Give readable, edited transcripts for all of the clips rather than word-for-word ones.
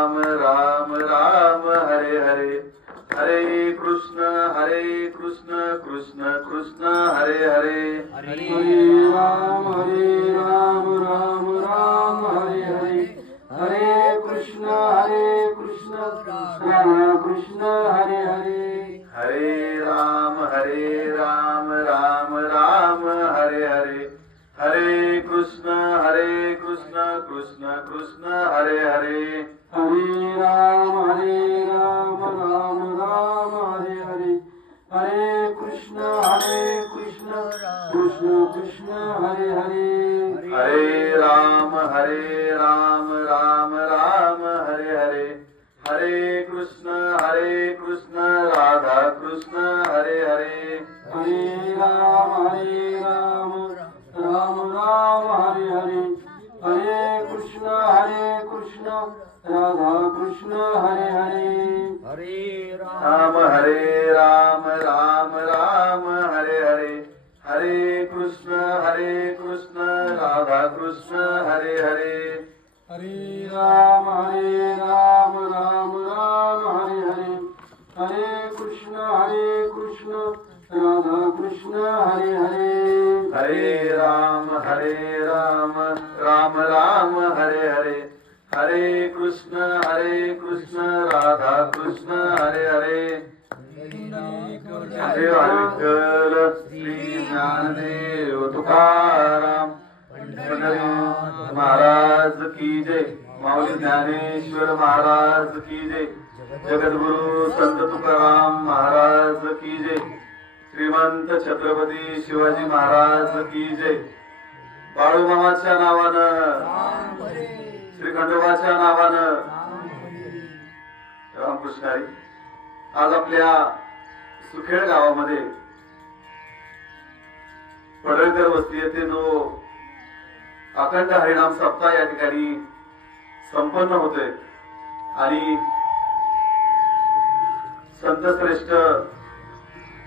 राम राम हरे हरे, हरे कृष्ण कृष्ण कृष्ण हरे हरे, हरे राम राम राम हरे हरे, हरे कृष्ण राम कृष्ण हरे हरे, हरे राम राम राम हरे हरे, हरे कृष्ण कृष्ण कृष्ण हरे हरे, हरे राम राम राम हरे हरे, हरे कृष्ण कृष्ण कृष्ण हरे हरे, हरे राम राम राम हरे हरे, हरे कृष्ण राधा कृष्ण हरे हरे, हरे राम राम राम हरे हरे, हरे कृष्ण राधा कृष्ण हरे हरे, हरे राम राम हरे हरे, हरे कृष्ण राधा कृष्ण हरे हरे, हरे राम राम राम हरे हरे, हरे कृष्ण राधा कृष्ण हरे हरे, हरे राम राम हरे हरे, हरे कृष्ण राधा कृष्ण हरे हरे, देव विठ्ठल श्री ज्ञानदेव तुकाराम पंढरीनाथ महाराज की जय, माऊली ज्ञानेश्वर महाराज की जय, जगद्गुरु संत तुकाराम महाराज की जय, श्रीमंत छत्रपती शिवाजी महाराज की जय, बाळूमामाच्या नावानं श्री खंडोबाच्या नावानं रामकृष्ण हरी. आज आपल्या सुखेड गावामध्ये पडळकर वस्ती येथे जो अखंड हरिनाम सप्ताह या ठिकाणी संपन्न होतोय आणि संत श्रेष्ठ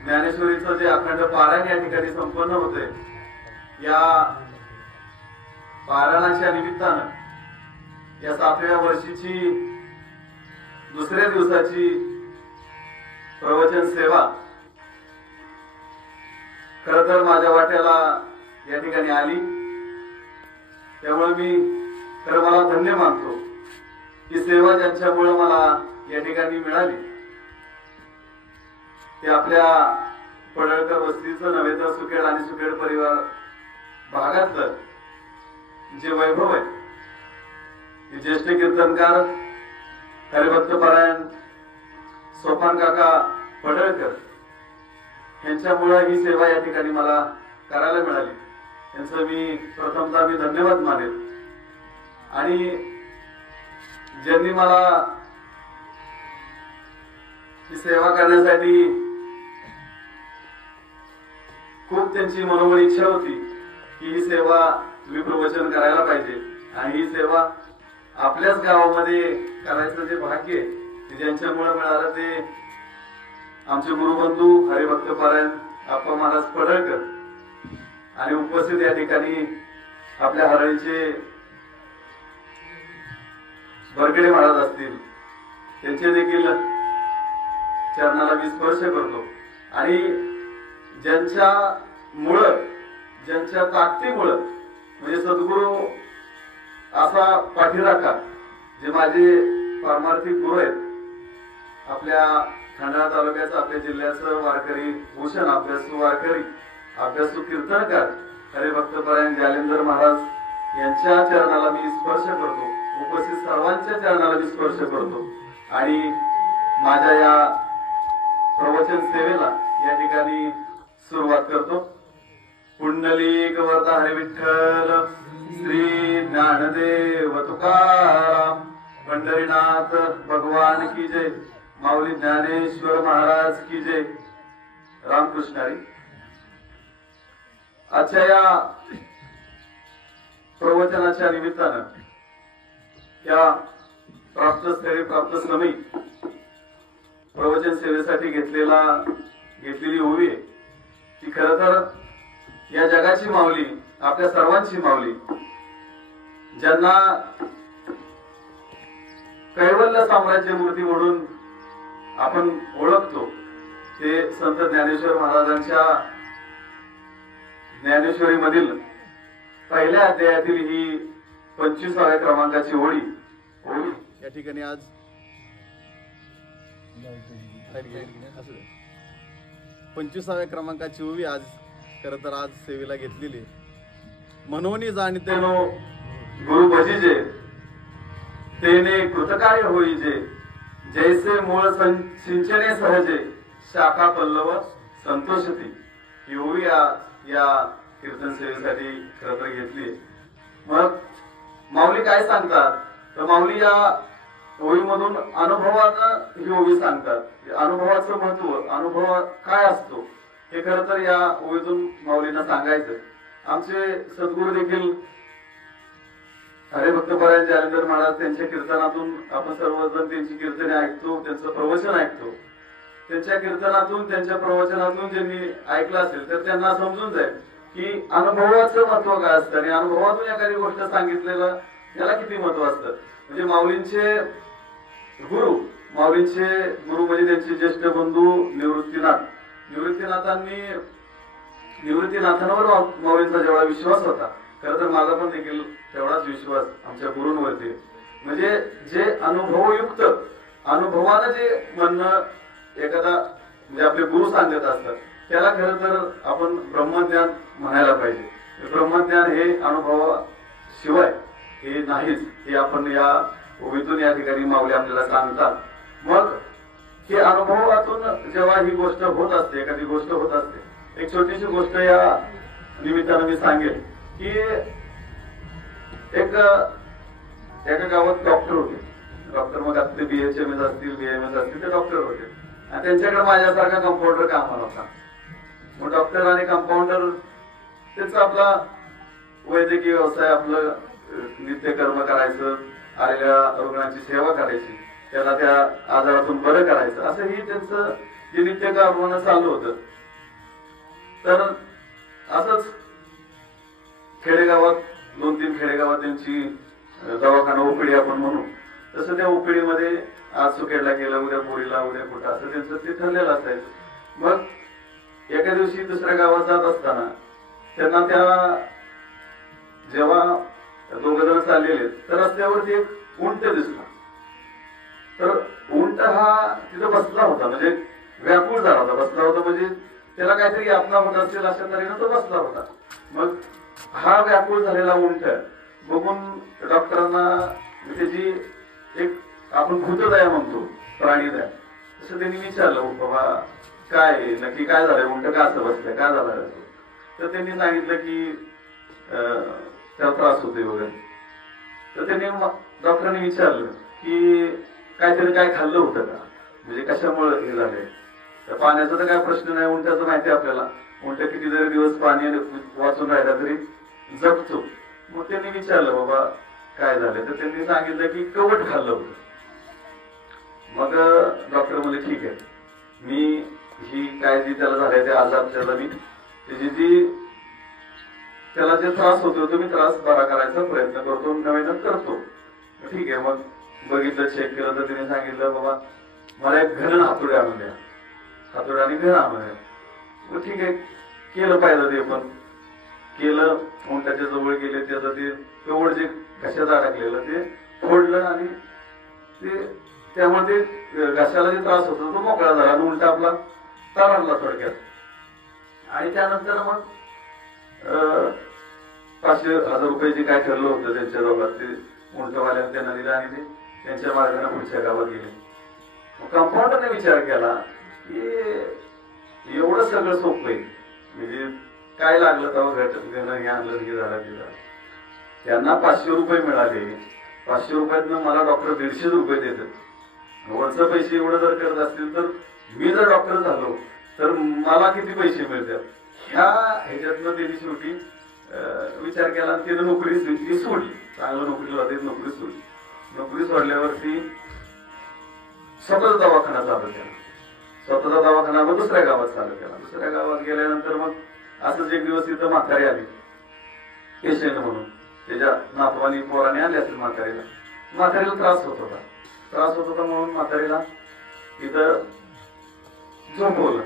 ज्ञानेश्वरीचं जे अखंड पारायण या ठिकाणी संपन्न होते, या पारायणाच्या निमित्तानं या 7व्या वर्षीची दुसऱ्या दिवसाची प्रवचन सेवा खर तर माझ्या वाट्याला या ठिकाणी आली. त्यामुळे मी खरं मला धन्य मानतो की सेवा ज्यांच्यामुळे मला या ठिकाणी मिळाली ते आपल्या पडळकर वस्तीचं नव्हे तर सुखेड आणि सुखेड परिवार भागातलं जे वैभव आहे, ज्येष्ठ कीर्तनकार हरिभक्त पारायण सोपान काका पडळकर यांच्यामुळे ही सेवा या ठिकाणी मला करायला मिळाली. त्यांचं मी प्रथमतः धन्यवाद मानेल. आणि ज्यांनी मला ही सेवा करण्यासाठी खूप त्यांची मनोमन इच्छा होती की ही सेवा तुम्ही प्रवचन करायला पाहिजे आणि ही सेवा आपल्याच गावामध्ये करायचं जे भाग्य आहे ज्यांच्यामुळे मिळालं ते आमचे गुरुबंधू हरिभक्त पारायण आप्पा महाराज पडळकर आणि उपस्थित या ठिकाणी आपल्या हरळीचे बरगडे महाराज असतील, त्यांचे देखील चरणाला मी स्पर्श करतो. आणि ज्यांच्या ताकदीमुळं म्हणजे सद्गुरू असा पाठीराखा जे माझे पारमार्थिक गुरु आहेत, आपल्या खंडाळा तालुक्याचं आपल्या जिल्ह्याचं वारकरी भूषण अभ्यासू वारकरी अभ्यासू कीर्तनकार हरिभक्त पारायण जालेंदर महाराज यांच्या चरणाला मी स्पर्श करतो. उपस्थित सर्वांच्या चरणाला मी स्पर्श करतो आणि माझ्या या प्रवचन सेवेला या ठिकाणी सुरुवात करतो. पुंडलिक वरदा हरी विठ्ठल श्री ज्ञानदेव तुकाराम पंढरीनाथ भगवान की जय, माऊली ज्ञानेश्वर महाराज की जय. रामकृष्ण हरी. आजच्या या प्रवचनाच्या निमित्तानं या प्राप्तस्थळी प्राप्त समयी प्रवचन सेवेसाठी घेतलेली उभी आहे ती खरं तर या जगाची माऊली, आपल्या सर्वांची माऊली, ज्यांना कैवल्य साम्राज्य मूर्ती म्हणून आपण ओळखतो ते संत ज्ञानेश्वर महाराजांच्या ज्ञानेश्वरी मधील पहिल्या अध्यायातील ही 25व्या क्रमांकाची ओळी या ठिकाणी आज 25व्या क्रमांकाची ओवी आज खर तर आज सेवेला घेतलेली. मनोनी जाणतेनो गुरु भजीजे तेने कृतकार्य होईजे जैसे मूळ सिंचने सहजे शाखा पल्लव संतोषती. ही ओवी या कीर्तन सेवेसाठी खर तर घेतली. मग माऊली काय सांगतात तर माऊली या ओवीमधून अनुभवानं ही ओवी सांगतात. अनुभवाचं महत्व, अनुभव काय असतो हे खर तर या ओवीतून माऊलींना सांगायचं. आमचे सद्गुरू देखील हरिभक्तपरायण जालंधर महाराज त्यांच्या कीर्तनातून आपण सर्वजण त्यांची कीर्तने ऐकतो, त्यांचं प्रवचन ऐकतो. त्यांच्या कीर्तनातून त्यांच्या प्रवचनातून ज्यांनी ऐकलं असेल तर त्यांना समजून जाईल की अनुभवाचं महत्व काय असतं आणि अनुभवातून एखादी गोष्ट सांगितलेलं याला किती महत्व असतं. म्हणजे माऊलींचे गुरु म्हणजे त्यांचे ज्येष्ठ बंधू निवृत्तीनाथांवर माऊलींचा जेवढा विश्वास होता खरं तर माझा पण देखील तेवढाच विश्वास आमच्या गुरूंवरती. म्हणजे जे अनुभवयुक्त अनुभवानं जे म्हणणं एखादा म्हणजे आपले गुरु सांगत असतात त्याला खरं तर आपण ब्रह्मज्ञान म्हणायला पाहिजे. ब्रह्मज्ञान हे अनुभवाशिवाय हे नाहीच हे आपण या ओवीतून या ठिकाणी माऊली आपल्याला सांगतात. मग हे अनुभवातून जेव्हा ही गोष्ट होत असते, एखादी गोष्ट होत असते, एक छोटीशी गोष्ट या निमित्तानं मी सांगेल की एका गावात डॉक्टर होते. डॉक्टर मग आता ते BHMS असतील BMS असतील ते डॉक्टर होते आणि त्यांच्याकडे माझ्यासारखा कंपाऊंडर कामाला होता. मग डॉक्टर आणि कंपाऊंडर त्यांचा आपला वैद्यकीय व्यवसाय, आपलं नित्यकर्म करायचं, आलेल्या रुग्णांची सेवा करायची, त्याला त्या आजारातून बरं करायचं, असं ही त्यांचं जे नित्यकर्म चालू होतं. तर असंच खेडेगावात 2-3 खेडेगावात त्यांची दवाखाना ओपीडी आपण म्हणू तसं त्या ओपीडीमध्ये आज सुकेडला गेलं, उद्या बोरीला, उद्या कुठं असं त्यांचं ते ठरलेलं असायचं. मग एका दिवशी दुसऱ्या गावात जात असताना त्यांना त्या जेव्हा 2 जण चाललेले तर रस्त्यावरती एक उंट दिसला. तर उंट हा तिथं बसला होता, म्हणजे व्याकुळ झाला होता. बसला होता म्हणजे त्याला काहीतरी यातना होत असेल अशा तऱ्हेनं तो बसला होता. मग हा व्याकुळ झालेला उंट बघून डॉक्टरांना त्याची एक आपण भूतदया म्हणतो, प्राणीदया, तसं त्यांनी विचारलं बाबा काय नक्की काय झालंय, उंट का असं बसलंय, काय झालं. तर त्यांनी सांगितलं की त्याला त्रास होतोय वगैरे. तर त्यांनी डॉक्टरांनी विचारलं की काहीतरी काय खाल्लं होतं का, म्हणजे कशामुळे हे झालंय. तर पाण्याचा तर काय प्रश्न नाही, उंटाचं माहिती आपल्याला, उंट किती जरी दिवस पाणी वाचून राहिला तरी जगतो. मग त्यांनी विचारलं बाबा काय झालं, तर त्यांनी सांगितलं की कवट खाल्लं होतं. मग डॉक्टर म्हणले ठीक आहे, मी ही काय जी त्याला झालंय त्या आजार त्याला मी त्याची त्याला जे त्रास होतो तो मी त्रास बरा करायचा प्रयत्न करतो, नव्यानं करतो. ठीक आहे. मग बघितलं, चेक केलं तर तिने सांगितलं बाबा मला एक घन हातोडे आणून द्या, हातोडे आणि घन आणून द्या. मग ठीक आहे, केलं पाहिजे ते पण केलं. उंटाच्या जवळ गेले, त्याचं ते कवड जे घशात अडकलेलं ते फोडलं आणि ते त्यामुळे ते घशाला जे त्रास होता तो मोकळा झाला आणि उंट आपला तारणला थोडक्यात. आणि त्यानंतर मग 500,000 रुपये जे काय ठरलं होतं त्यांच्या दोघात ते उंटवाल्याने त्यांना दिलं आणि ते त्यांच्या मार्गाने पुढच्या गावात गेले. कंपाऊंडरने विचार केला की एवढं सगळं सोपं आहे, म्हणजे काय लागलं तेव्हा घट देणं, हे आणलं, हे झालं, ते झालं. त्यांना 500 रुपये मिळाले. 500 रुपयातनं मला डॉक्टर 150 रुपये देतात. वरचं पैसे एवढं जर करत असतील तर मी जर डॉक्टर झालो तर मला किती पैसे मिळतात. ह्याच्यातनं त्यांनी शेवटी विचार केला, तिनं नोकरी सोडली. चांगलं नोकरीला होते, नोकरी सोडली. नोकरी सोडल्यावरती स्वतःचा दवाखाना चालू केला. स्वतःचा दवाखाना मग दुसऱ्या गावात चालू केला. दुसऱ्या गावात गेल्यानंतर मग असंच एक दिवस तिथं म्हातारी आली पेशंट म्हणून. त्याच्या नातवानी पोराने आले असेल म्हातारीला. म्हातारीला त्रास होत होता. त्रास होत होता म्हणून म्हातारीला इथं झोपवलं.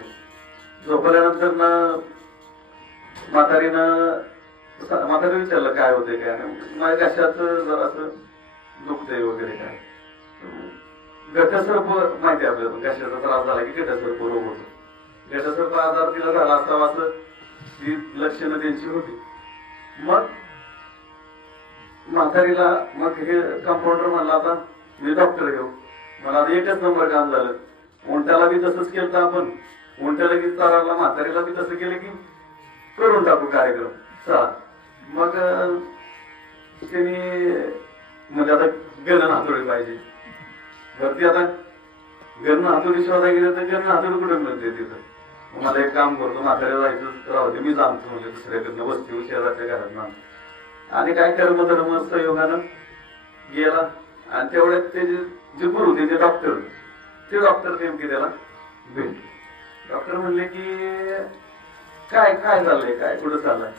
झोपवल्यानंतर ना म्हातारी विचारलं काय होते काय नाही. माझ्या घशात जरासं दुखतंय वगैरे काय. घटसर्प माहिती आहे आपल्याला, घशाचा त्रास झाला की घटसर्प रोग होतो. घटसर्प आजार तिला झाला असावा असं ती लक्षणं त्यांची होती. मग म्हातारीला मग हे कंपाऊंडर म्हणला आता मी डॉक्टर घेऊ. मला आता एकच नंबर काम झालं. उंट्याला बी तसंच केलं आपण, उंट्याला की चाराला म्हातारीला बी तसं केलं की करून टाकू कार्यक्रम चला. मग त्यांनी म्हणजे आता गणन हातोडी पाहिजे. वरती आता गणन हातोडी शोधा गेले तर गणन हातोडी कुठे मिळते तिथं. मला एक काम करतो, म्हाताऱ्या जायचं राहू दे, मी जाणतो म्हणजे दुसऱ्याकडनं वस्ती शेजारच्या घरात ना. आणि काय कर्मधर्म संयोगानं गेला. आणि तेवढ्यात ते जे गुरु होते ते डॉक्टर नेमके त्याला भेटले. डॉक्टर म्हणले की काय काय झालंय, काय कुठं चाललंय.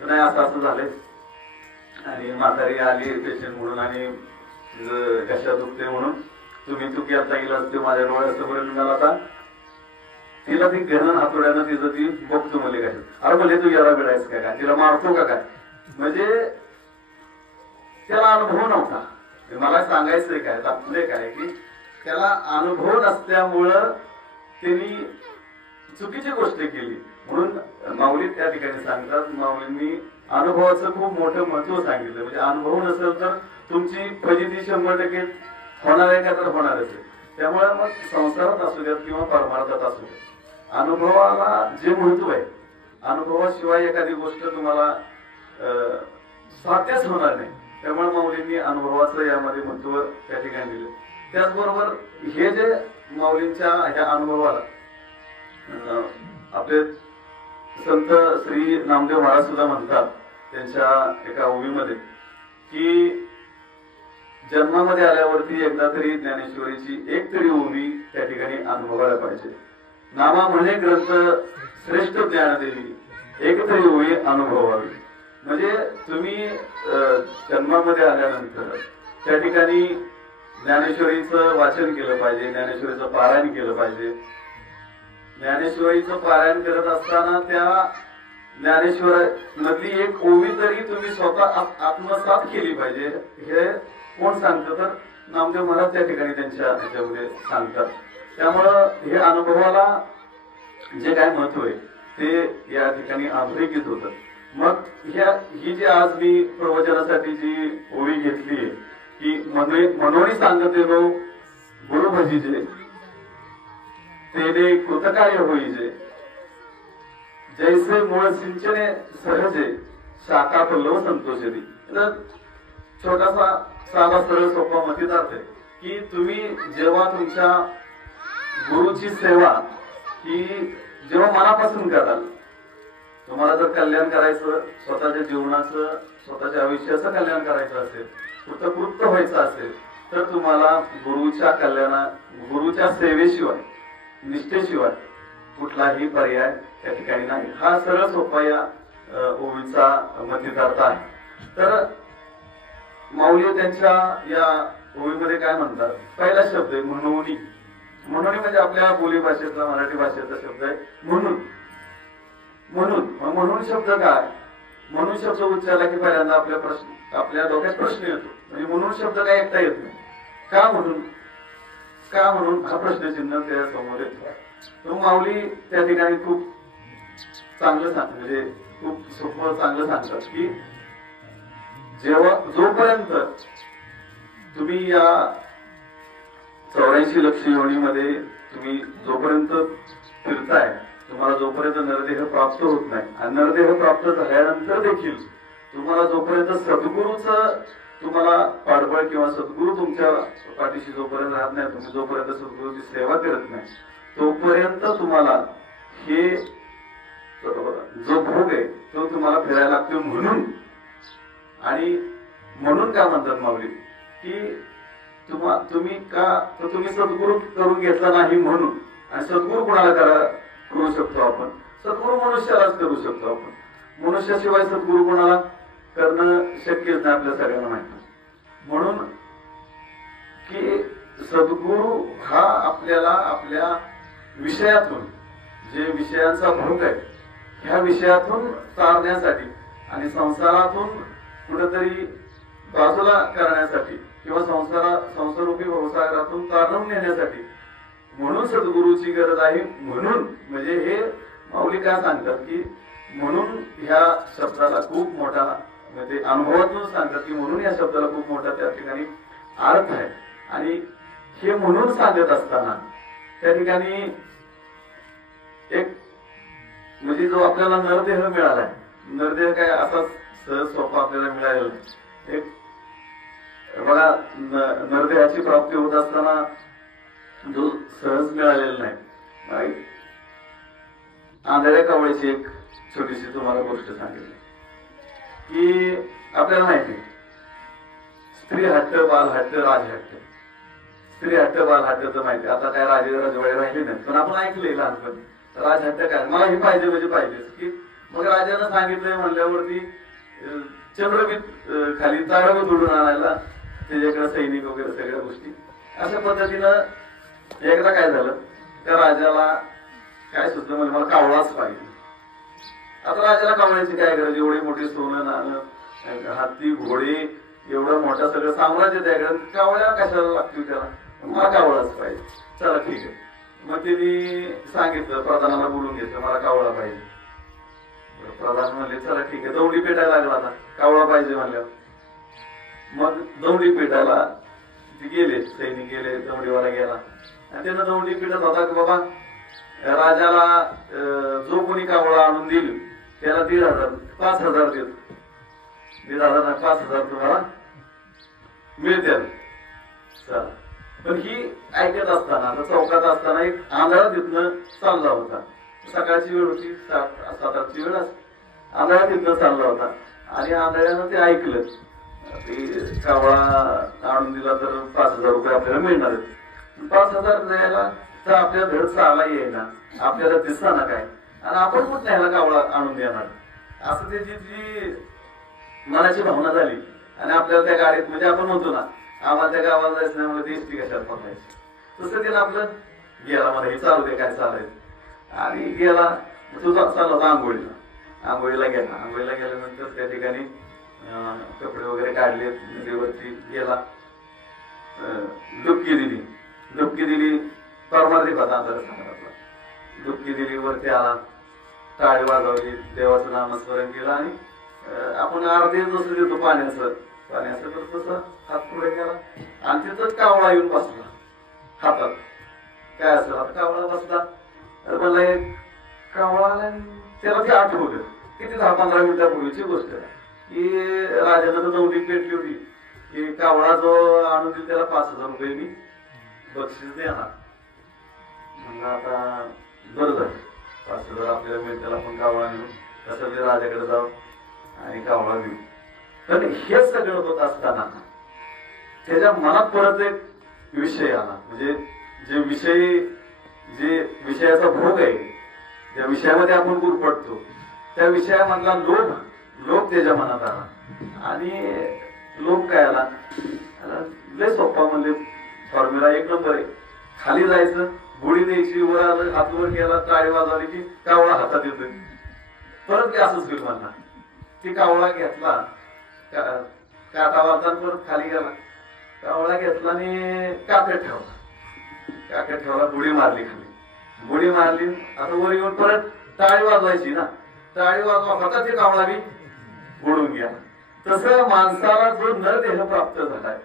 नाही असं असं झालंय. आणि म्हातारी आली पेशंट म्हणून आणि कशा दुखते म्हणून तुम्ही चुकी आता इलाज ते माझ्या डोळ्यासमोर मिळाला. आता तिला ती गणन हातोड्यानं तिचं ती बघतो म्हणले काय. अरे म्हणजे तू याला मिळायच काय, तिला मारतो का काय. म्हणजे त्याला अनुभव नव्हता. मला सांगायचंय काय, दाखवलंय काय की त्याला अनुभव नसल्यामुळं त्यांनी चुकीची गोष्ट केली. म्हणून माऊली त्या ठिकाणी सांगतात, माऊलींनी अनुभवाचं खूप मोठं महत्व सांगितलं. म्हणजे अनुभव नसेल तर तुमची फजिती 100% होणार आहे का, तर होणारच आहे. त्यामुळे मग संसारात असू द्यात किंवा परमार्थात असू द्यात, अनुभवाला जे महत्व आहे, अनुभवाशिवाय एखादी गोष्ट तुम्हाला साध्यच होणार नाही. त्यामुळे माऊलींनी अनुभवाचं यामध्ये महत्व त्या ठिकाणी दिलं. त्याचबरोबर हे जे माऊलींच्या ह्या अनुभवाला आपले संत श्री नामदेव महाराज सुद्धा म्हणतात त्यांच्या एका ओवीमध्ये की जन्मामध्ये आल्यावरती एकदा तरी ज्ञानेश्वरीची एक तरी ओवी त्या ठिकाणी अनुभवायला पाहिजे. नामा म्हणे ग्रंथ श्रेष्ठ ज्ञान देवी, एक तरी ओवी अनुभवावी. म्हणजे तुम्ही जन्मामध्ये आल्यानंतर त्या ठिकाणी ज्ञानेश्वरीचं वाचन केलं पाहिजे, ज्ञानेश्वरीचं पारायण केलं पाहिजे. ज्ञानेश्वरीचं पारायण करत असताना त्या ज्ञानेश्वर मधली एक ओवी तरी तुम्ही स्वतः आत्मसात केली पाहिजे. हे कोण सांगतं तर नामदेव महाराज त्या ठिकाणी त्यांच्या ह्याच्यामध्ये सांगतात. त्यामुळं हे अनुभवाला जे काय महत्व आहे ते या ठिकाणी अधोरेखित होतं. मग ही जी आज मी प्रवचनासाठी जी ओवी घेतली की मनोनी सांगते नो गुरु भजीचे तेने कृतकार्य होईजे, जैसे मूळ सिंचने सहजे शाखा पल्लव संतोषी. छोटासा साधा सरळ सोपा मतितार्थ आहे की तुम्ही जेव्हा तुमच्या गुरुची सेवा ही जेव्हा मनापासून कराल, तुम्हाला जर कल्याण करायचं, स्वतःच्या जीवनाचं स्वतःच्या आयुष्याचं कल्याण करायचं असेल, कृतकृत्य व्हायचं असेल, तर तुम्हाला गुरुच्या सेवेशिवाय, निष्ठेशिवाय कुठलाही पर्याय त्या ठिकाणी नाही. हा सरळ सोपा या ओवीचा मतितार्थ आहे. तर माऊली त्यांच्या या ओवीमध्ये काय म्हणतात, पहिला शब्द आहे म्हणोनी. म्हणोनी म्हणजे आपल्या बोली भाषेतला, मराठी भाषेचा शब्द आहे म्हणून. म्हणून शब्द काय, म्हणून शब्द उच्चारला की पहिल्यांदा आपल्या डोक्यात प्रश्न येतो. म्हणजे म्हणून शब्द काय एकटा येत नाही. का म्हणून हा प्रश्नचिन्ह त्या समोर येतो. तो माऊली त्या ठिकाणी खूप चांगलं म्हणजे खूप सोपं चांगलं सांगतात की जोपर्यंत तुम्ही या 84 लक्ष योनीमध्ये तुम्ही जोपर्यंत फिरताय, तुम्हाला जोपर्यंत नरदेह प्राप्त होत नाही, आणि नरदेह प्राप्त झाल्यानंतर देखील तुम्हाला जोपर्यंत सद्गुरूचं तुम्हाला पाठबळ किंवा सद्गुरू तुमच्या पाठीशी जोपर्यंत राहत नाही, तुम्ही जोपर्यंत सद्गुरूची सेवा करत नाही, तोपर्यंत तुम्हाला हे जो भोग आहे तो तुम्हाला फिरायला लागतो. आणि म्हणून काय म्हणतात माऊली की तुम्ही सद्गुरू करून घेतला नाही म्हणून. आणि सद्गुरू कोणाला करू शकतो आपण, सद्गुरू मनुष्यालाच करू शकतो आपण. मनुष्याशिवाय सद्गुरू कोणाला करणं शक्यच नाही, आपल्या सगळ्यांना माहिती. म्हणून की सद्गुरू हा आपल्याला आपल्या विषयातून जे विषयांचा भोग आहे ह्या विषयातून तारण्यासाठी आणि संसारातून कुठेतरी बाजूला करण्यासाठी किंवा संसारूपी व्यवसायातून तारणून नेण्यासाठी म्हणून सद्गुरूची गरज आहे. म्हणून म्हणजे हे माऊली काय सांगतात की म्हणून ह्या शब्दाला खूप मोठा म्हणजे अनुभवातून सांगतात की म्हणून या शब्दाला खूप मोठा त्या ठिकाणी अर्थ आहे. आणि हे म्हणून सांगत असताना त्या ठिकाणी एक म्हणजे जो आपल्याला नरदेह मिळालाय, नरदेह काय असा सहज सोपा आपल्याला मिळालेला एक बघा नरदेहाची प्राप्ती होत असताना जो सहज मिळालेला नाही. आंधळ्या कावळ्याची एक छोटीशी तुम्हाला गोष्ट सांगितली की आपल्याला माहिती स्त्री हट्ट, बाल हट्ट, राजहट्ट. स्त्री हट्ट, बाल हट्ट तर माहिती, आता काय राजे राजवाडे राहिले नाही, पण आपण ऐकले लहानपणी राजहट्ट काय मला हे पाहिजे म्हणजे पाहिजेच की. मग राजानं सांगितलंय म्हणल्यावरती चंद्रगीत खाली ताडवत उडून आणायला त्याच्याकडे सैनिक वगैरे सगळ्या गोष्टी. अशा पद्धतीनं एकदा काय झालं त्या राजाला काय सुचलं म्हणजे मला कावळाच पाहिजे. आता राजाला कावळ्याची काय गरज, एवढी मोठी सोनं नाणं हत्ती घोडे एवढं मोठं सगळं साम्राज्य त्याकडे, कावळ्या कशाला लागतील त्याला, मला कावळाच पाहिजे. चला ठीक आहे. मग त्यांनी सांगितलं प्रधानाला बोलून घेतलं मला कावळा पाहिजे. प्रधान म्हणले चला ठीक आहे. दौंडी पेटायला लागला आता कावळा पाहिजे म्हणल्यावर. मग दौंडी पेटायला ते गेले, सैनिक गेले, दौंडीवाला गेला आणि त्यानं दौंडी पेटत होता की बाबा राजाला जो कोणी कावळा आणून दिली त्याला 1,500 5,000 देतो. 1,500 5,000 तुम्हाला मिळते. चला. पण ही ऐकत असताना चौकात असताना एक आंधळा तिथनं चालला होता. सकाळची वेळ होती, 7-8ची वेळ असते. आंधळा तिथनं चालला होता आणि आंधळ्यानं ते ऐकलं की कावळा आणून दिला तर 5,000 रुपये आपल्याला मिळणार आहेत. 5,000 द्यायला तर आपल्याला धड चाला येईना, आपल्याला दिसताना काय आणि आपण कुठं ह्याला कावळा आणून देणार असं त्याची जी मनाची भावना झाली. आणि आपल्याला त्या गाडीत म्हणजे आपण म्हणतो ना आम्हाला त्या गावाला जायचं नाही म्हणजे एसटी कशाला पकडायची, तसं त्याला आपलं गेला मला हे चालू दे काय चालायचं आणि गेला. तुझा चालला होता आंघोळीला गेला. आंघोळीला गेल्यानंतर त्या ठिकाणी कपडे वगैरे काढले, नदीवरती गेला, डुबकी दिली परमार्थिक होता अंतर सांगितला. डुबकी दिली, वरती आला, टाळी वाजवली, देवाचं नामस्मरण केलं आणि आपण अर्धे जसं देतो पाण्याचं तर तसं हात पुढे गेला आणि तिथंच कावळा येऊन बसला हातात. काय असेल आता कावळा बसला मला एक कावळा आला त्याला ते आठवलं किती 10-15 मिनिटापूर्वीची गोष्ट की राजानं तर दौंडी पेटली होती की कावळा जो आणून दिला त्याला 5,000 रुपये मी बक्षीस देणार. म्हणलं आता बरं झालं 5,000 आपल्याला मिळतील, आपण कावळा नेऊ कसं ते राजाकडे जाऊ आणि कावळा घेऊ. तर हे सगळं होत असताना त्याच्या मनात परत एक विषय आला. म्हणजे जे विषयाचा भोग आहे, ज्या विषयामध्ये आपण गुरफटतो त्या विषयामधला लोभ त्याच्या मनात आला. आणि लोभ काय आला लय सोप्पा म्हणजे फॉर्म्युला 1 नंबर आहे. खाली जायचं, गोळी द्यायची, वर आलं, हातवर गेला, टाळी वाजवली की कावळा हातात येतोय. परत ते असंच होईल म्हणला. ती कावळा घेतला, काटा वाजता परत खाली गेला, कावळा घेतला आणि काकड ठेवला, बुडी मारली खाली, बुडी मारली. आता वर येऊन परत टाळी वाजवायची ना, टाळी वाजवा होता ते कावळा बी उडून गेला. तसं माणसाला जो नरदेह प्राप्त झालाय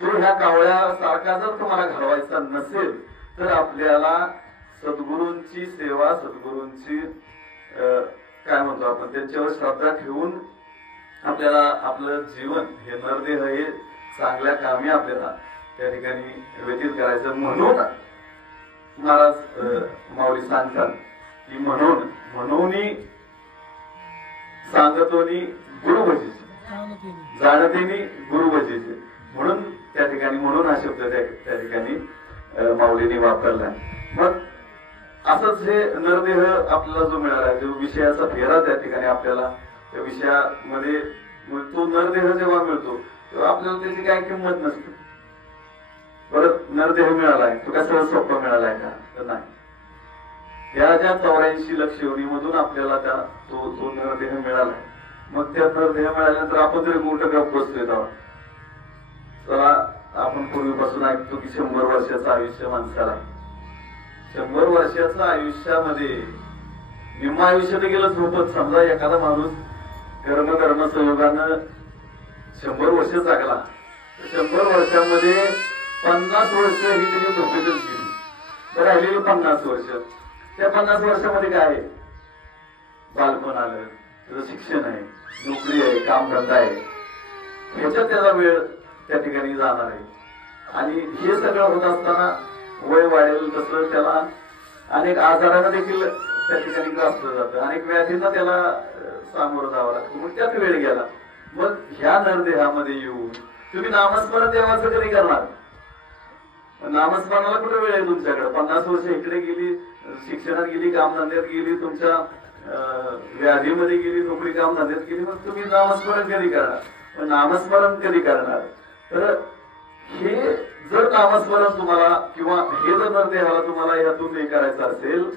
तो ह्या कावळ्यासारखा जर तुम्हाला घालवायचा नसेल तर आपल्याला सद्गुरूंची सेवा, सद्गुरूंची काय म्हणतो आपण त्यांच्यावर श्रद्धा ठेवून आपल्याला आपलं जीवन हे नरदेह हे चांगल्या कामी आपल्याला त्या ठिकाणी व्यतीत करायचं. म्हणून महाराज माऊली सांगतात की म्हणून सांगतोनी गुरु भजीचे, जाणतेनी गुरु भजीचे. म्हणून त्या ठिकाणी म्हणून हा शब्द त्या ठिकाणी माऊलीने वापरला. मग असंच हे नरदेह आपल्याला जो मिळाला, जो विषयाचा फेरा त्या ठिकाणी आपल्याला त्या विषयामध्ये तो नरदेह जेव्हा मिळतो तेव्हा आपल्याला त्याची काय किंमत नसते. परत नरदेह मिळालाय तो काय सहज सोपा मिळालाय का? तर नाही. या ज्या 84 लक्ष योनीमधून आपल्याला तो नरदेह मिळालाय. मग त्या नरदेह मिळाल्यानंतर आपण तरी मोठं गप बसतोय तेव्हा. चला आपण पूर्वीपासून ऐकतो की 100 वर्षाचं आयुष्य माणसाला. 100 वर्षाचं आयुष्यामध्ये निम्म आयुष्य तर गेलं झोपत. समजा एखादा माणूस कर्म संयोगानं 100 वर्ष जगला, 100 वर्षांमध्ये 50 वर्ष ही त्याची झोपेतच गेली. तर राहिलेली 50 वर्ष, त्या 50 वर्षामध्ये काय आहे? बालपण आलं, त्याचं शिक्षण आहे, नोकरी आहे, कामधंदा आहे, ह्याच्यात त्याचा वेळ त्या ठिकाणी जाणार आहे. आणि हे सगळं होत असताना वय वाढेल तसं त्याला अनेक आजारांना देखील त्या ठिकाणी ग्रासलं जातं, अनेक व्याधींना त्याला सामोरं जावं लागतं. मग त्यात वेळ गेला. मग ह्या नरदेहामध्ये येऊन तुम्ही नामस्मरण देवाचं कधी करणार? नामस्मरणाला कुठे वेळ आहे तुमच्याकडे? 50 वर्ष इकडे गेली, शिक्षणात गेली, कामधंद्यात गेली, तुमच्या व्याधीमध्ये गेली, नोकरी कामधंद्यात गेली. मग तुम्ही नामस्मरण कधी करणार? नामस्मरण कधी करणार? तर हे जर नामस्मरण तुम्हाला किंवा हे जर नरदेहाला तुम्हाला यातून हे करायचं असेल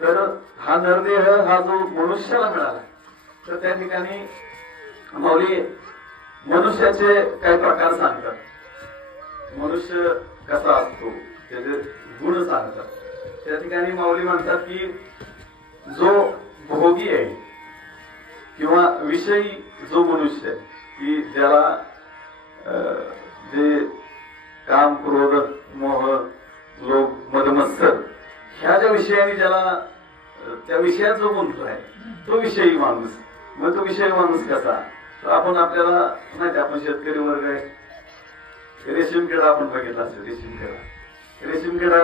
तर हा नरदेह हा जो मनुष्याला मिळाला, तर त्या ठिकाणी माऊली मनुष्याचे काही प्रकार सांगतात. मनुष्य कसा असतो त्याचे गुण सांगतात. त्या ठिकाणी माऊली म्हणतात की जो भोगी आहे किंवा विषयी जो मनुष्य आहे की ज्याला जे काम, क्रोध, मोह, लोभ, मद, मत्सर ह्या ज्या विषयाने ज्याला त्या विषयात जो गुंतलो आहे तो विषयी माणूस. मग तो विषयी माणूस कसा? तर आपण आपल्याला माहिती, आपण शेतकरी वर्ग आहे. रेशीमकिडा आपण बघितला असेल. रेशीमकिडा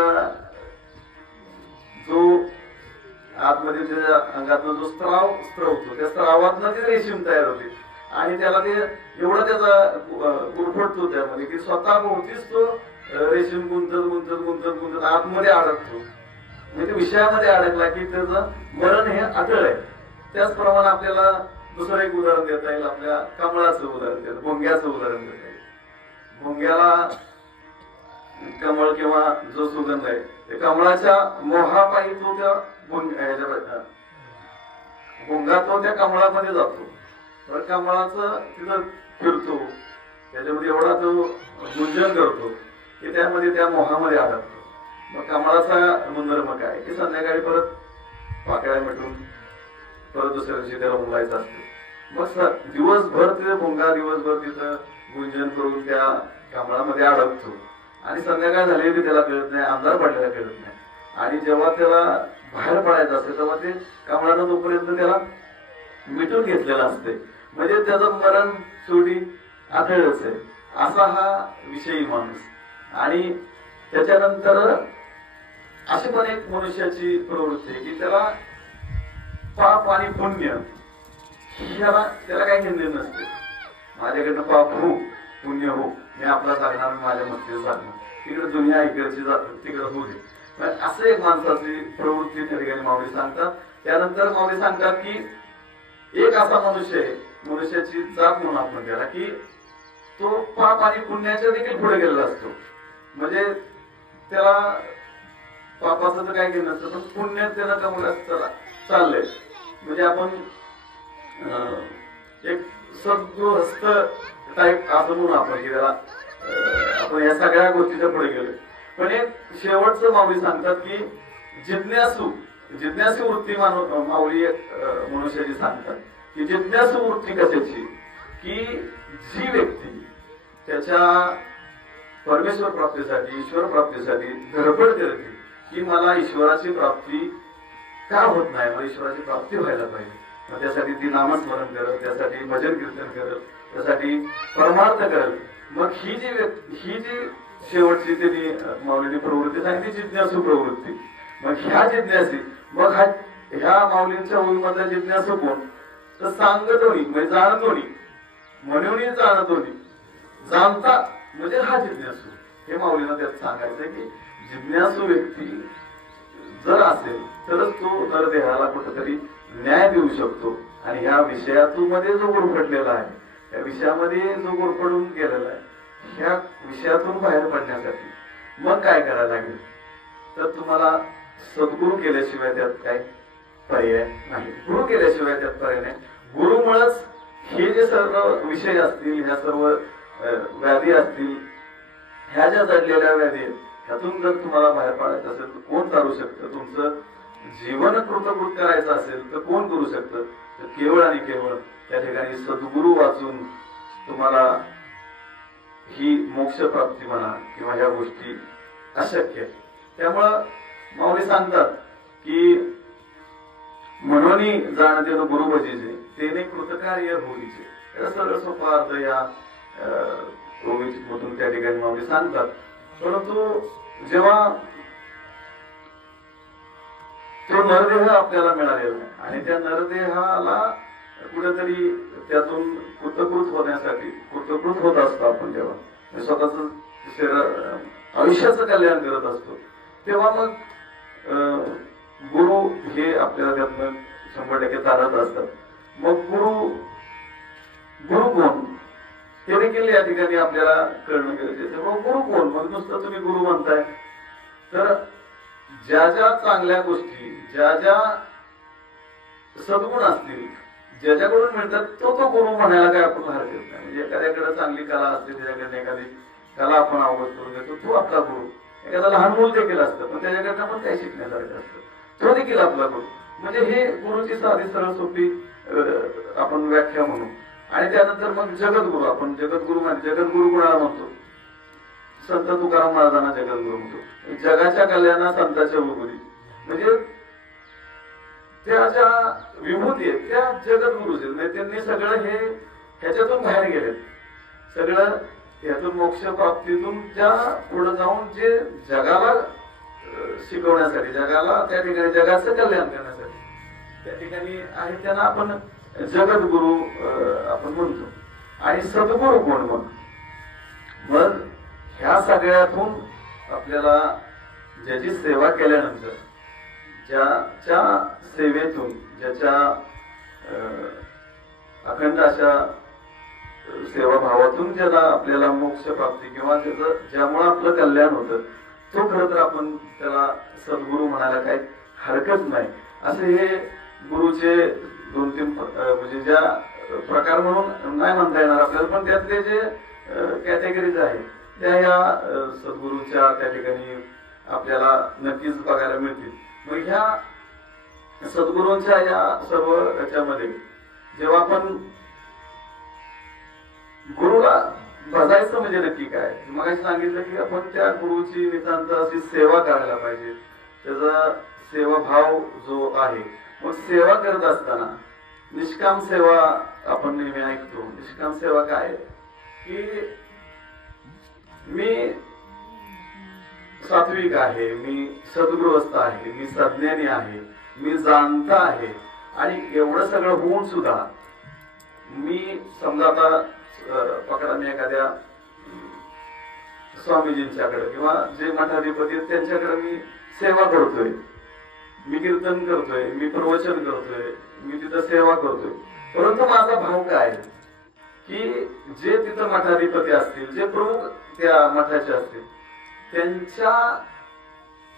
जो आतमध्ये त्याच्या अंगातून जो स्त्रवतो त्या स्त्रावातनं ते रेशीम तयार होते आणि त्याला ते एवढा त्याचा गुरफटतो त्यामध्ये की स्वतः भोवतीच तो रेशीम गुंतत आतमध्ये अडकतो. म्हणजे विषयामध्ये अडकला की त्याचं मरण हे अटळ आहे. त्याचप्रमाणे आपल्याला दुसरं एक उदाहरण देता येईल. आपल्या कमळाचं उदाहरण देतं, भोंग्याचं उदाहरण देता येईल. भोंग्याला कमळ किंवा जो सुगंध आहे ते कमळाच्या मोहापायी तो त्या भोंगा तो त्या कमळामध्ये जातो. तर कमळाचं तिथं फिरतो, त्याच्यामध्ये एवढा तो गुंजन करतो की त्यामध्ये त्या मोहामध्ये अडकतो. मग कमळाचा गुणधर्म काय की संध्याकाळी परत पाकळ्या मिटून परत दुसऱ्या दिवशी त्याला उमलायचं असते. मग दिवसभर तिथे भोंगा दिवसभर तिथं गुंजन करून त्या कमळामध्ये अडकतो आणि संध्याकाळ झालेली त्याला कळत नाही, अंधार पडलेला कळत नाही. आणि जेव्हा त्याला बाहेर पडायचं असते तेव्हा ते कमळानं तोपर्यंत त्याला मिटून घेतलेलं असते. म्हणजे त्याचं मरण शेवटी आढळच आहे. असा हा विषयी माणूस. आणि त्याच्यानंतर अशी पण एक मनुष्याची प्रवृत्ती आहे की त्याला पाप आणि पुण्य त्याला काही घेणं नसते. माझ्याकडनं पाप हो पुण्य हो, मी आपला सांगणार, मी माझ्या मस्तीत सांगणार, तिकडे दुनिया इकडची तिकडे होऊ दे. असं एक माणसाची प्रवृत्ती त्या ठिकाणी माऊली सांगतात. त्यानंतर माऊली सांगतात की एक असा मनुष्य आहे, मनुष्याची जात म्हणून आपण त्याला, की तो पाप आणि पुण्याच्या देखील पुढे गेलेला असतो. म्हणजे त्याला पापाचं तर काय घेणं नसतं, पण पुण्य त्याला कमवलं चाललंय. म्हणजे आपण एक सद्गृहस्थ टाईप असं म्हणून आपण की त्याला आपण या सगळ्या गोष्टीच्या पुढे गेलोय. पण एक शेवटचं माऊली सांगतात की जिज्ञासू वृत्ती माऊली मनुष्याची सांगतात की जिज्ञासू वृत्ती कशाची की जी व्यक्ती त्याच्या परमेश्वर प्राप्तीसाठी, ईश्वर प्राप्तीसाठी धडपड करते की मला ईश्वराची प्राप्ती का होत नाही, मला ईश्वराची प्राप्ती व्हायला पाहिजे. मग त्यासाठी ती नामस्मरण करत, त्यासाठी भजन कीर्तन करत, त्यासाठी परमार्थ करत. मग ही जी शेवटची त्यांनी माऊलींनी प्रवृत्ती सांगितली जिज्ञासू प्रवृत्ती. मग ह्या जिज्ञासी, मग ह्या माऊलींच्या ओळीमधला जिज्ञासू कोण? तर सांगतोनी म्हणजे जाणतोनी, म्हणून जाणतोनी, जाणता म्हणजे हा जिज्ञासू. हे माऊलींना त्यात सांगायचं की जिज्ञासू व्यक्ती जर असेल तरच तो नरदेहाला कुठेतरी न्याय देऊ शकतो. आणि ह्या विषयातून मध्ये जो गुरफटलेला आहे, या विषयामध्ये जो गुरफडून गेलेला आहे, ह्या विषयातून बाहेर पडण्यासाठी मग काय करायला लागेल तर तुम्हाला सद्गुरू केल्याशिवाय त्यात काय पर्याय नाही. गुरु केल्याशिवाय त्यात पर्याय नाही. गुरुमुळेच हे जे सर्व विषय असतील, ह्या सर्व व्याधी असतील, ह्या ज्या जडलेल्या व्याधी आहेत, ह्यातून जर तुम्हाला बाहेर पाडायचं असेल तर कोण काढू शकतं? तुमचं जीवन कृतकृत करायचं असेल तर कोण करू शकतं? तर केवळ आणि केवळ त्या ठिकाणी सद्गुरू वाचून तुम्हाला ही मोक्ष प्राप्ती म्हणा किंवा ह्या गोष्टी अशक्य आहे. त्यामुळं माऊली सांगतात की म्हणून जाणते तो गुरु भजीचे तेने कृतकार्य होईचे. याचा सरळ सोपा अर्थ या मधून त्या ठिकाणी माऊली सांगतात. परंतु जेव्हा तो नरदेह आपल्याला मिळालेला आहे आणि त्या नरदेहाला कुठेतरी त्यातून कृतकृत होण्यासाठी कृतकृत होत असतो आपण, जेव्हा स्वतःच शरीर आयुष्याचं कल्याण करत असतो, तेव्हा मग गुरु हे आपल्याला त्यातनं 100% तारत असतात. मग गुरु कोण हे देखील या ठिकाणी आपल्याला कळणं गरजेचं. मग गुरु कोण? मग नुसतं तुम्ही गुरु म्हणताय तर ज्या ज्या चांगल्या गोष्टी, ज्या ज्या सद्गुण असतील, ज्याच्याकडून मिळतात तो गुरु म्हणायला काय आपण हरकत नाही. म्हणजे एखाद्याकडे चांगली कला असते, त्याच्याकडे एखादी कला आपण अवगत करून देतो, तो आपला गुरु. एखादा लहान मूल देखील असतं पण त्याच्याकडनं पण काही शिकण्यासारखं असतं, तो देखील आपला गुरु. म्हणजे हे गुरुची साधी सरळ सोपी आपण व्याख्या म्हणू. आणि त्यानंतर मग जगद्गुरु. आपण जगद्गुरु म्हणजे जगद्गुरु कोणाला म्हणतो? संत तुकाराम महाराजांना जगद्गुरु म्हणतो. जगाच्या कल्याणा संतांच्या विभूती, म्हणजे त्या ज्या विभूती आहेत त्या जगद्गुरुच आहेत. त्यांनी सगळं हे ह्याच्यातून बाहेर गेले, सगळं ह्यातून मोक्ष प्राप्तीतून त्या पुढे जाऊन जे जगाला शिकवण्यासाठी, जगाला त्या ठिकाणी जगाचं कल्याण करण्यासाठी त्या ठिकाणी आहे, त्यांना आपण जगद्गुरु आपण म्हणतो. आणि सद्गुरु कोण? मग ह्या सगळ्यातून आपल्याला ज्याची सेवा केल्यानंतर, ज्याच्या सेवेतून, ज्याच्या अखंड अशा सेवाभावातून ज्याला आपल्याला मोक्ष प्राप्ती किंवा त्याचं ज्यामुळे आपलं कल्याण होतं, तो खरं तर आपण त्याला सद्गुरु म्हणायला काही हरकत नाही. असे हे गुरुचे 2-3 म्हणजे ज्या प्रकार म्हणून नाही म्हणता येणार आपल्याला, पण त्यातले जे कॅटेगरीज आहेत त्या या सद्गुरूंच्या त्या ठिकाणी आपल्याला नक्कीच बघायला मिळतील. मग ह्या सद्गुरूंच्या या सर्व याच्यामध्ये जेव्हा आपण गुरुला भजायचं म्हणजे नक्की काय, मग सांगितलं की आपण त्या गुरुची नितांत अशी सेवा करायला पाहिजे, त्याचा सेवाभाव जो आहे. मग सेवा करत असताना निष्काम सेवा आपण नेहमी ऐकतो. निष्काम सेवा काय आहे की मी सात्विक आहे, मी सद्गृहस्थ आहे, मी सज्ञानी आहे, मी जाणता आहे, आणि एवढं सगळं होऊन सुद्धा मी समजा आता पकडा मी एखाद्या स्वामीजींच्याकडे किंवा जे मठाधिपती आहेत त्यांच्याकडे मी सेवा करतोय, मी कीर्तन करतोय, मी प्रवचन करतोय, मी तिथं सेवा करतोय, परंतु माझा भाव काय की जे तिथं मठाधिपती असतील, जे प्रमुख त्या मठाचे असतील, त्यांच्या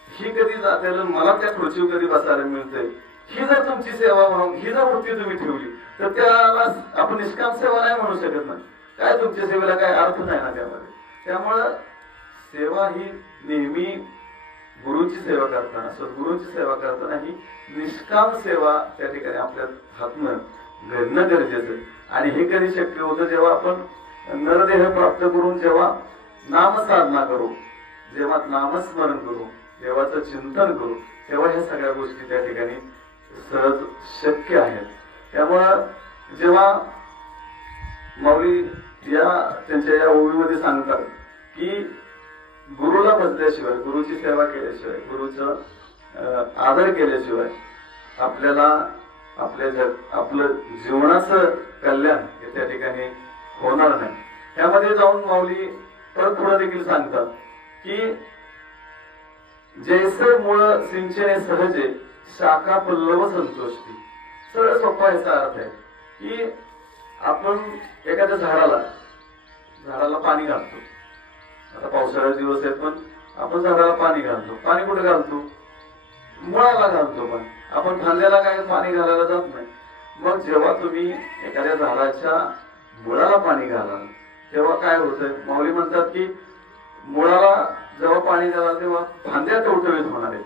ही कधी जात्याला मला त्या खुर्चीवर कधी बसायला मिळतंय, ही जर तुमची सेवा भाव, ही जर वृत्ती तुम्ही ठेवली तर त्याला आपण निष्काम सेवा नाही म्हणू शकत नाही. काय तुमच्या सेवेला काय अर्थ नाही ना त्यामध्ये. त्यामुळं सेवा ही नेहमी गुरुची सेवा करताना, सद्गुरूंची सेवा करताना ही निष्काम सेवा त्या ठिकाणी आपल्या हातनं घडणं गरजेचं. आणि हे कधी शक्य होतं जेव्हा आपण नरदेह प्राप्त करून जेव्हा नामसाधना करू, जेव्हा नामस्मरण करू, देवाचं चिंतन करू, तेव्हा ह्या सगळ्या गोष्टी त्या ठिकाणी सहज शक्य आहेत. त्यामुळं जेव्हा माऊली या त्यांच्या या ओवीमध्ये सांगतात की गुरुला भजल्याशिवाय, गुरुची सेवा केल्याशिवाय, गुरुचं आदर केल्याशिवाय आपल्याला आपलं जीवनाचं कल्याण हे त्या ठिकाणी होणार नाही. त्यामध्ये जाऊन माऊली परत पुढे देखील सांगतात की जैसे मूळ सिंचने सहजे शाखा पल्लव संतोषती. सरळ सोपा याचा अर्थ आहे की आपण एखाद्या झाडाला पाणी घालतो. आता पावसाळ्याचे दिवस आहेत पण आपण झाडाला पाणी घालतो. पाणी कुठे घालतो? मुळाला घालतो. पण आपण फांद्याला काय पाणी घालायला जात नाही. मग जेव्हा तुम्ही एखाद्या झाडाच्या मुळाला पाणी घालाल तेव्हा काय होतंय? माऊली म्हणतात की मुळाला जेव्हा पाणी घालाल तेव्हा फांद्या टवटवीत होणार आहेत,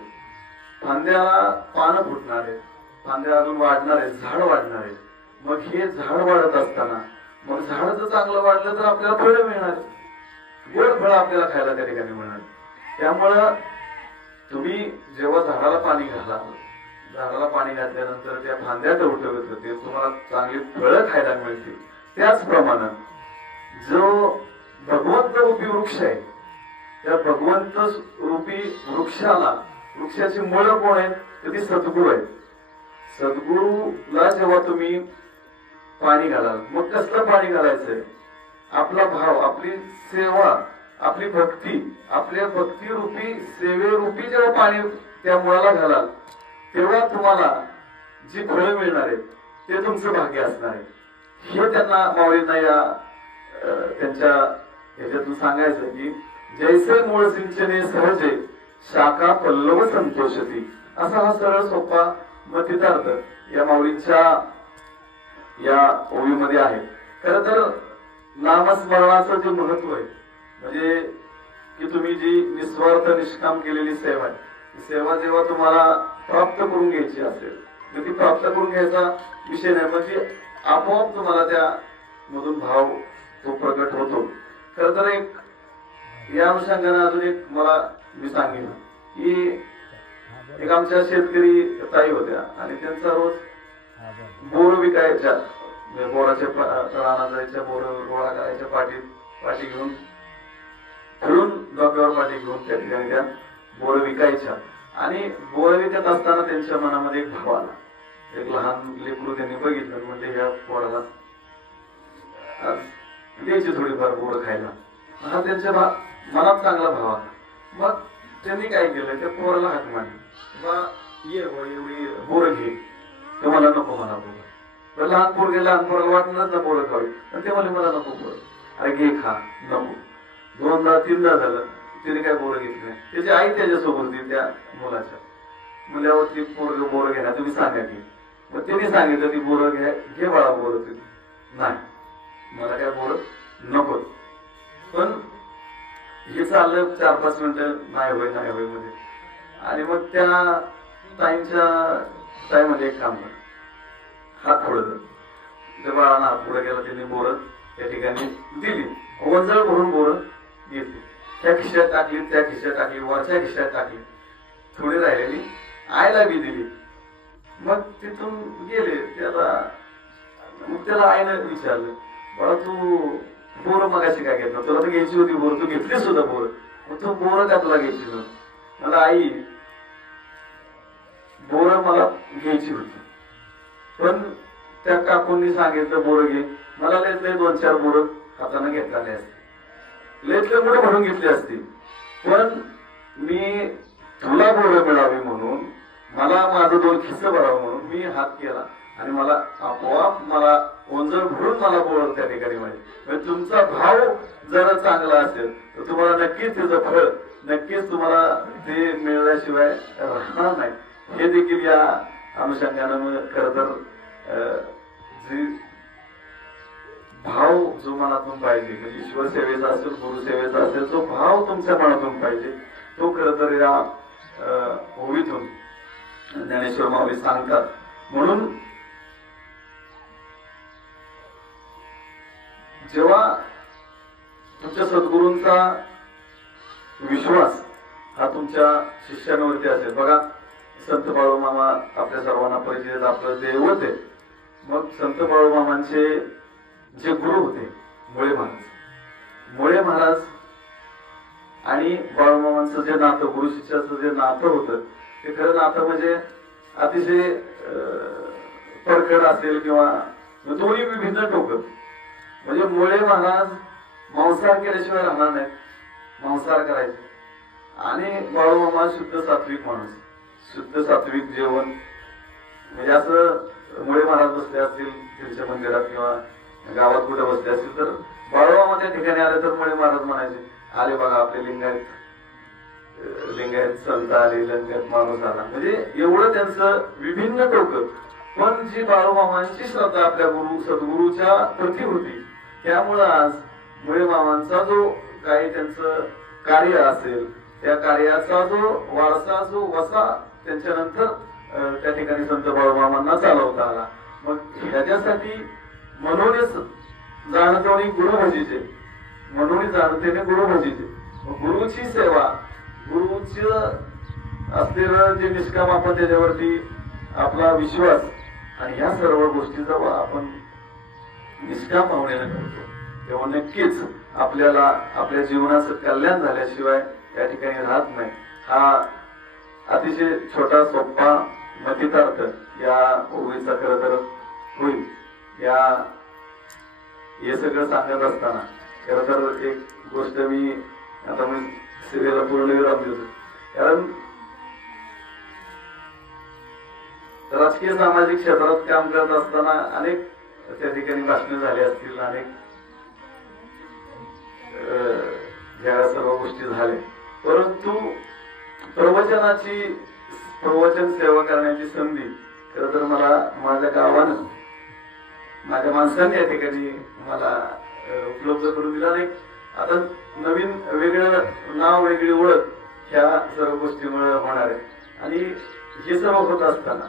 फांद्याला पानं फुटणार आहेत, फांद्या अजून वाढणार आहेत, झाड वाढणार आहे. मग हे झाड वाढत असताना मग झाड जर चांगलं वाढलं तर आपल्याला फळं मिळणार, गोड फळं आपल्याला खायला त्या ठिकाणी मिळणार. त्यामुळं तुम्ही जेव्हा झाडाला पाणी घालाल, झाडाला पाणी घातल्यानंतर त्या फांद्या टवटवीत होतील, तुम्हाला चांगली फळं खायला मिळतील. त्याचप्रमाणे जो भगवंत रूपी वृक्ष आहे त्या भगवंत रूपी वृक्षाला, वृक्षाची मुळं कोण आहेत? तर ती सद्गुरू आहेत. सद्गुरूला जेव्हा तुम्ही पाणी घालाल, मग कसलं पाणी घालायचंय? आपला भाव, आपली सेवा, आपली भक्ती, आपल्या भक्ती रूपी सेवेरूपी जेव्हा पाणी त्या मुळाला घालाल तेव्हा तुम्हाला जी फळं मिळणार आहेत ते तुमचं भाग्य असणार आहे. हे त्यांना माऊलींना या त्यांच्या ह्याच्यातून सांगायचं की जैसे मूळ सिंचने सहजे शाखा पल्लव संतोषती, असा हा सरळ सोपा मतितार्थ या माऊलींच्या या ओवीमध्ये आहे. खर तर नामस्मरणाचं जे महत्व आहे म्हणजे की तुम्ही जी निस्वार्थ निष्काम केलेली सेवा आहे, ती सेवा जेव्हा तुम्हाला प्राप्त करून घ्यायची असेल तर ती प्राप्त करून घ्यायचा विषय नाही, म्हणजे आपोआप तुम्हाला त्या मधून भाव तो प्रकट होतो. खर तर या अनुषंगाने अजून एक मला मी सांगेन की एक आमच्या शेतकरी ताई होत्या आणि त्यांचा रोज बोर विकायच्या, बोराच्या रानात जायच्या, बोर गोळा करायच्या, पाठी घेऊन फिरून डोक्यावर पाठी घेऊन त्या ठिकाणी त्या बोर विकायच्या. आणि बोर विकत असताना त्यांच्या मनामध्ये एक भाव आला. एक लहान लेकरू त्यांनी बघितलं, म्हणजे ह्या पोराला द्यायची थोडीफार बोर खायला, हा त्यांच्या मनात चांगला भाव आला. मग त्यांनी काय केलं, त्या पोराला हाक मारली, ये एवढी बोर घे. ते मला नको, मला बोर. लहान पोर गेला, लहान पोराला वाटणारच ना बोर खावी, पण ते मला मला नको बोर. अरे घे, खा, नको. दोनदा तीनदा झालं, तिने काय बोर घेतली नाही. त्याची आई त्याच्यासोबत होती त्या मुलाच्या. मुलावर ती पोरग बोर घेणार, तुम्ही सांगा की. मग तिने सांगितलं ती बोर घे बाळा बोर. नाही, मला काय बोर नको. पण हे चाललं 4-5 मिनिटं, नाही होय नाही होय मध्ये. आणि मग त्या टाइममध्ये एक काम कर, हात पुढे कर. त्या बाळानं हात पुढे गेला, त्यांनी बोर त्या ठिकाणी दिली. वंजळ भरून बोर घेतली, त्या खिशात टाकली, त्या खिशात टाकली, वरच्या खिशात टाकली, थोडी राहिलेली आईला बी दिली. मग तिथून गेले. त्याला आईनं विचारलं, बाळा तू बोर मगाशी काय घेतलं? तुला तर घ्यायची होती बोर, तू घेतली सुद्धा बोर, मग तू बोर का तुला घ्यायची नव्हती? मला आई बोर मला घ्यायची होती, पण त्या काकूंनी सांगितलं बोर घे. मला लयतले 2-4 बोर हाताने घेतला नाही असते, लयतले मोठे म्हणून घेतली असती. पण मी तुला बोर मिळावी म्हणून, मला माझं 2 खिस्से भरावं म्हणून मी हात केला आणि मला आपोआप मला ओंजळ भरून मला बोर त्या ठिकाणी मिळेल. तुमचा भाव जर चांगला असेल तर तुम्हाला नक्कीच त्याचं फळ, नक्कीच तुम्हाला ते मिळाल्याशिवाय राहणार नाही. हे देखील या अनुषंगानं खर तर भाव जो मनातून पाहिजे, म्हणजे ईश्वर सेवेचा असेल, गुरुसेवेचा असेल, जो भाव तुमच्या मनातून पाहिजे तो खर तर या ओवीतून ज्ञानेश्वर माऊली सांगतात. म्हणून जेव्हा तुमच्या सद्गुरूंचा विश्वास हा तुमच्या शिष्यांवरती असेल, बघा संत बाळूमामा आपल्या सर्वांना परिचित, आपलं दैवत आहे. मग संत बाळूमामांचे जे गुरु होते मुळे महाराज आणि बाळूमामांचं जे नातं, गुरु शिष्याचं जे नातं होतं ते खरं नातं म्हणजे अतिशय परखड असेल किंवा दोन्ही विभिन्न टोक. म्हणजे मुळे महाराज मांसाहार केल्याशिवाय राहणार नाहीत, मांसाहार करायचे. आणि बाळूमामा शुद्ध सात्विक माणूस, शुद्ध सात्विक जेवण. म्हणजे असं मुळे महाराज बसले असतील त्यांच्या मंदिरात किंवा गावात कुठे बसले असतील तर बाळूमामा त्या ठिकाणी आले तर मुळे महाराज म्हणायचे, आले बघा आपले लिंगायत, लिंगायत संत आले, लिंगायत माणूस आला, म्हणजे एवढं त्यांचं विभिन्न टोकं, पण जी बाळूमामांची श्रद्धा आपल्या गुरु सद्गुरूच्या प्रती होती, त्यामुळं आज मुळे मामांचा जो काही त्यांचं कार्य असेल, त्या कार्याचा जो वारसा, जो वसा त्यांच्यानंतर त्या ठिकाणी संत बाळूमामांना चालवता आला. मग ह्याच्यासाठी मनोनेच जाणतेने गुरुभजीचे, मनोनी जाणतेने गुरुभजीचे, गुरुची सेवा, गुरुच असलेलं जे निष्काम आपण त्याच्यावरती आपला विश्वास आणि ह्या सर्व गोष्टी जेव्हा आपण निष्काम भावनेनं करतो, तेव्हा नक्कीच आपल्याला आपल्या जीवनाचं कल्याण झाल्याशिवाय या ठिकाणी राहत नाही. हा अतिशय छोटा सोपा मतितार्थ या ओळीचा खरं तर होईल. हे सगळं सांगत असताना खरं तर एक गोष्ट मी आता मी सेवेला पूर्ण विराम देतो, कारण राजकीय सामाजिक क्षेत्रात काम करत असताना अनेक त्या ठिकाणी भाषणे झाले असतील, अनेक ह्या सर्व गोष्टी झाल्या, परंतु प्रवचन सेवा करण्याची संधी खरं तर मला माझ्या गावानं, माझ्या माणसांनी या ठिकाणी मला उपलब्ध करून दिला नाही. आता नवीन वेगळं नाव, वेगळी ओळख ह्या सर्व गोष्टीमुळे होणार आहे. आणि हे सर्व होत असताना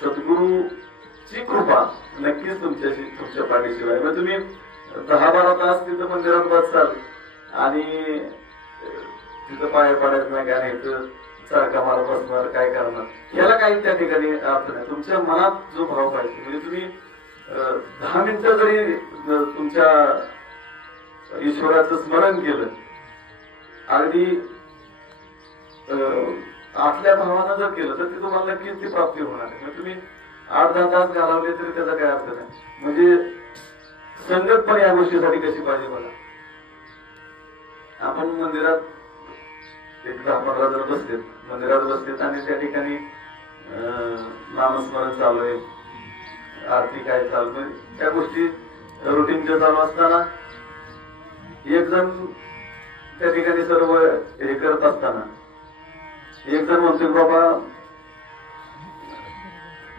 सद्गुरूची कृपा नक्कीच तुमच्या पाठीशिवाय. मग तुम्ही 10-12 तास तिथं मंदिरात बसाल आणि तिथं पाया पडायचं नाही, काय नाही चळका मारत बसणार, काय करणार, याला काही त्या ठिकाणी अर्थ नाही. तुमच्या मनात जो भाव पाहिजे, म्हणजे तुम्ही 10 मिनिटं जरी तुमच्या ईश्वराचं स्मरण केलं, अगदी आपल्या भावानं जर केलं तर ते तुम्हाला नक्कीच ती प्राप्ती होणार आहे. म्हणजे तुम्ही 8-10 तास घालवले तरी त्याचा काय अर्थ नाही. म्हणजे संगत पण या गोष्टीसाठी कशी पाहिजे बघा. आपण मंदिरात 10-15 जण बसलेत, मंदिरात बसलेत आणि त्या ठिकाणी नामस्मरण चालू आहे, आरती काय चालू आहे, त्या गोष्टी रुटीनच्या चालू असताना एक जण त्या ठिकाणी सर्व हे करत असताना एक जण म्हणतोय बाबा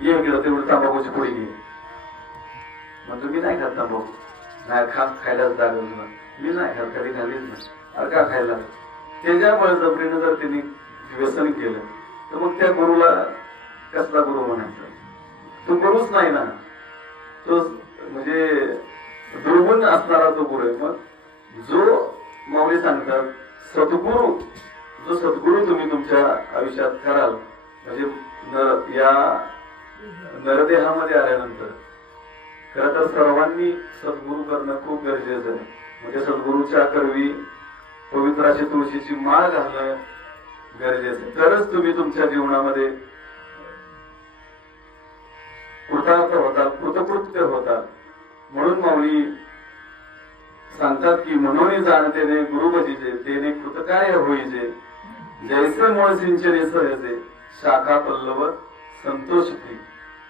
ये इकडं तेवढी तंबाखूची पुडी घे. म्हणतो मी नाही खात तंबाखू, नाही खायलाच लागेल तुला, मी नाही खात, कधी खालीच नाही. अरे का खायला? त्याच्या बळजबरीनं जर त्यांनी व्यसन केलं तर मग त्या गुरुला कसला गुरु म्हणायचा? तो गुरुच नाही ना, तो म्हणजे दुर्गुण असणारा तो गुरु आहे. मग जो माऊली सांगतात सद्गुरु, जो सद्गुरु तुम्ही तुमच्या आयुष्यात कराल, म्हणजे या नरदेहामध्ये आल्यानंतर खरं तर सर्वांनी सद्गुरु करणं खूप गरजेचं आहे. म्हणजे सद्गुरूच्या करवी पवित्र अशी तुळशीची माळ घालणं गरजेचं आहे, तरच तुम्ही तुमच्या जीवनामध्ये कृतार्थ होता, कृतकृत्य होता. म्हणून माऊली सांगतात की मनोनी जाणतेने गुरुभजीचे, तेने कृतकार्य होईचे, जैसे मूळ सिंचने सहजे, शाखा पल्लव संतोषती.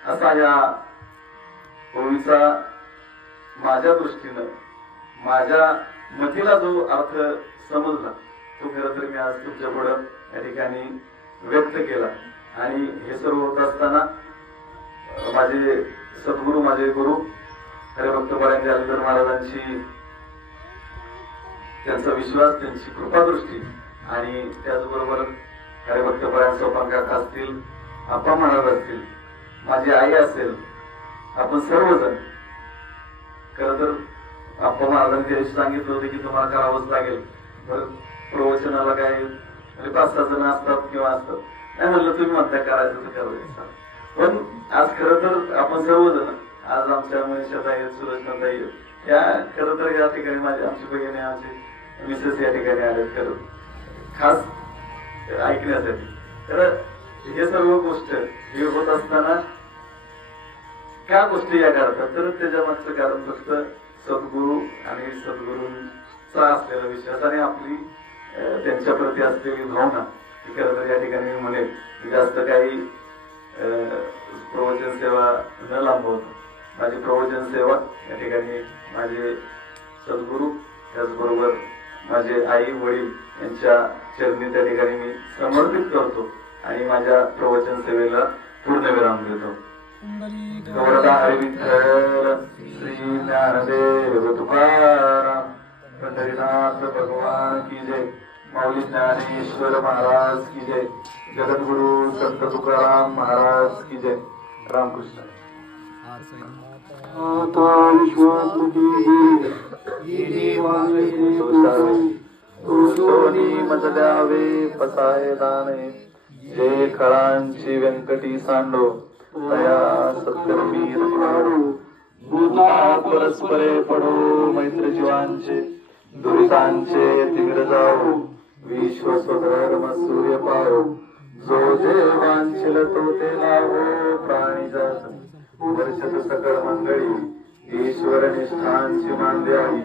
असा या ओळीचा माझ्या दृष्टीनं, माझ्या मतीला जो अर्थ समजला तो खरं तर मी आज तुमच्या पुढं या ठिकाणी व्यक्त केला. आणि हे सर्व होत असताना माझे सद्गुरू, माझे गुरु हरिभक्त परायण जालंधर महाराजांची, त्यांचा विश्वास, त्यांची कृपादृष्टी आणि त्याचबरोबर हरिभक्त परायण सोपान काका असतील, आप्पा महाराज असतील, माझी आई असेल, आपण सर्वजण खरं तर आप्पा महाराजांनी त्या दिवशी सांगितलं होतं की तुम्हाला करावंच लागेल. बरं, प्रवचनाला काय 5-6 जण असतात किंवा असतात, नाही म्हणलं तुम्ही म्हणता करायचं तर करायचं. पण आज खरं तर आपण सर्वजण, आज आमच्या मनीषा आहेत, सुरज येईल, या खरं तर या ठिकाणी माझी आमची बहिणी, आमची मिसेस या ठिकाणी आलेत खरं खास ऐकण्यासाठी. तर हे सर्व गोष्ट हे होत असताना काय गोष्टी या करतात, तर त्याच्या मागचं कारण फक्त सद्गुरू आणि सद्गुरूंचा असलेला विश्वास आणि आपली त्यांच्या प्रती असलेली भावना. खरं तर या ठिकाणी मी म्हणेन की जास्त काही प्रवचन सेवा न लांबवता माझी प्रवचन सेवा या ठिकाणी माझे सद्गुरू, त्याचबरोबर माझे आई वडील यांच्या चरणी त्या ठिकाणी मी समर्पित करतो आणि माझ्या प्रवचन सेवेला पूर्णविराम देतो. गौरदा विठ्ठल श्री ज्ञानदेव तुकाराम पंढरीनाथ भगवान की जय. माऊली ज्ञानेश्वर महाराज की जय. जगद्गुरु संत तुकाराम महाराज की जय. रामकृष्ण. आता विश्वात्मकी सोनी मज द्यावे पसाय दाने जे खळांची व्यंकटी सांडो तया सत्कर्मी पाडो. भूता परस्परे पडो मैत्र जीवांचे दुरितांचे तिमिर जाओ विश्व स्वधर्म सूर्य पारो. जो जे वांछिल तो ते लावो प्राणी जात वर्षत सकळ मंगळी ईश्वर निष्ठांची मान द्यावी.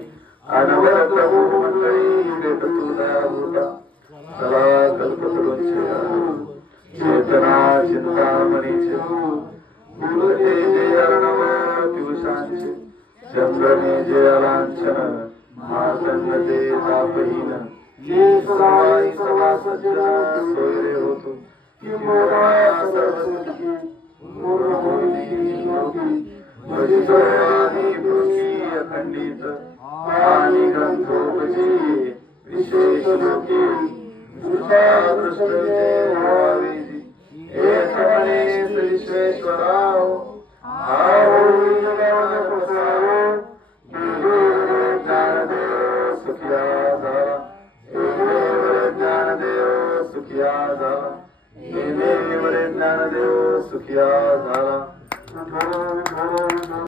अनवर प्रभू मंडळी भेट तुझा होता चला कल्पतरूंचे चेतना चिंतामणीचे फुलते जे अर्णव पियुषांचे चंद्रने जे अलांछन मार्तंड ते तापहीन जे सवाई सवा सज्जन सोयरे होतो किंवा सर्वसुखी मूळ होती योगी भजितोनी पृथ्वी अखंडित आणि ग्रंथोपजी विशेष लोकी दुष्टा दृष्टे व्हावेजी हे समणे विश्वेश्वराव हा होई जगात